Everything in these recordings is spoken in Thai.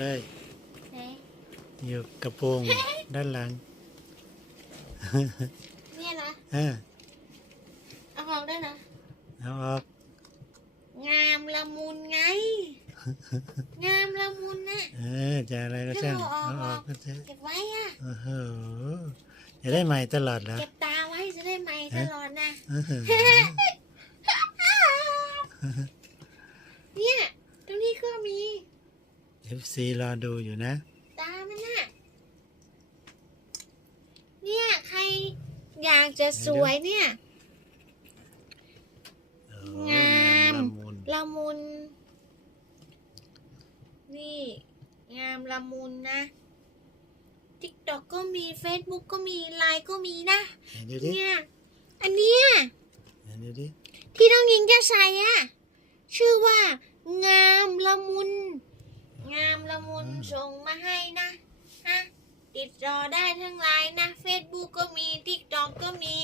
เลยไหนอยู่กระโปรงด้านหลังเนี่ยนะเออเอาออกด้วยนะเอาออกงามละมุนไง งามละมุนน่ะเออจะอะไรก็ช่างเอาออกเอาออกเอาออกก็เถอะเก็บไว้อะโอ้โหจะได้ใหม่ตลอดเหรอเก็บตาไว้จะได้ใหม่ตลอดนะ อื้อหือ เนี่ย ตรงนี้ก็มี FC รอดูอยู่นะ ตามันน่ะ เนี่ยใครอยากจะสวยเนี่ยโอ้งามละมุนละมุน นี่ งามละมุนนะทิกตอกก็มี Facebook ก็มีไลน์ก็มีนะ ไหนดูดิเนี่ย อันเนี้ยไหนดูดิที่น้องหญิงจะใส่อะชื่อว่างามละมุน งามละมุนส่งมาให้นะฮะติดต่อได้ทั้งไลน์นะ Facebook ก็มี TikTok ก็มี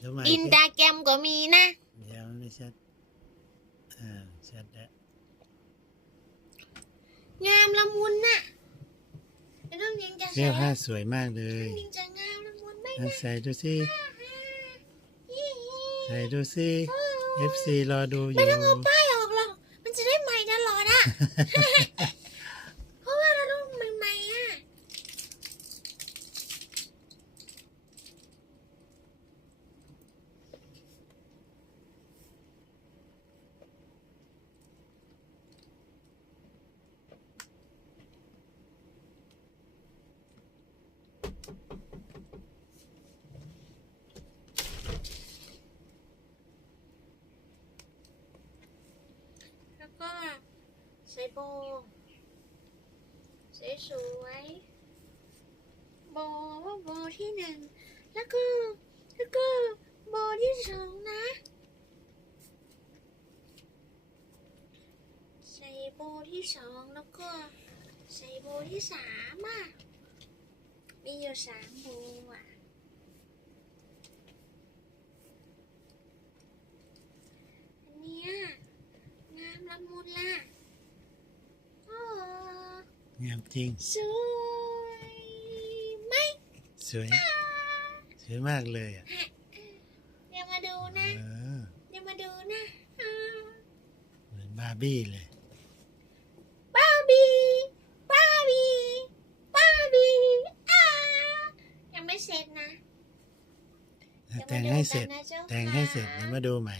เดี๋ยวใหม่อินสิตาแกรมก็มีนะ เดี๋ยวไม่ชัดอ่าชัดแล้วงามละมุนน่ะแล้วน้องหญิงจะเสื้ใส่อผ้าสวยมากเลน้ยองหญิงจะงามละมุนไหมอะนะใส่ดูสิใส่ดูสิ FC รอดูอยู่ไม่ต้องเอาป้ายออกหรอก มันจะได้ใหม่ตลอดอะเพราะว่าเราต้องใหม่ๆอะ แล้วก็ใส่โบสวยสวยๆโบว่าโบที่หนึ่งแล้วก็แล้วก็โบที่สองนะใส่โบที่สองแล้วก็ใส่โบที่สามอะ มีอยู่สามโบอะอันเนี้ยงามละมุนล่ะโอ้งามจริง สวยไหมสวยสวยมากเลยอะเดี๋ยวมาดูเอนะอเดี๋ยวมาดูนะอ่า เหมือนบาร์บี้เลย บาร์บี้บาร์บี้บาร์บี้อ่ายังไม่เสร็จนะ แต่งให้เสร็จ แต่งให้เสร็จเดี๋ยวมาดูใหม่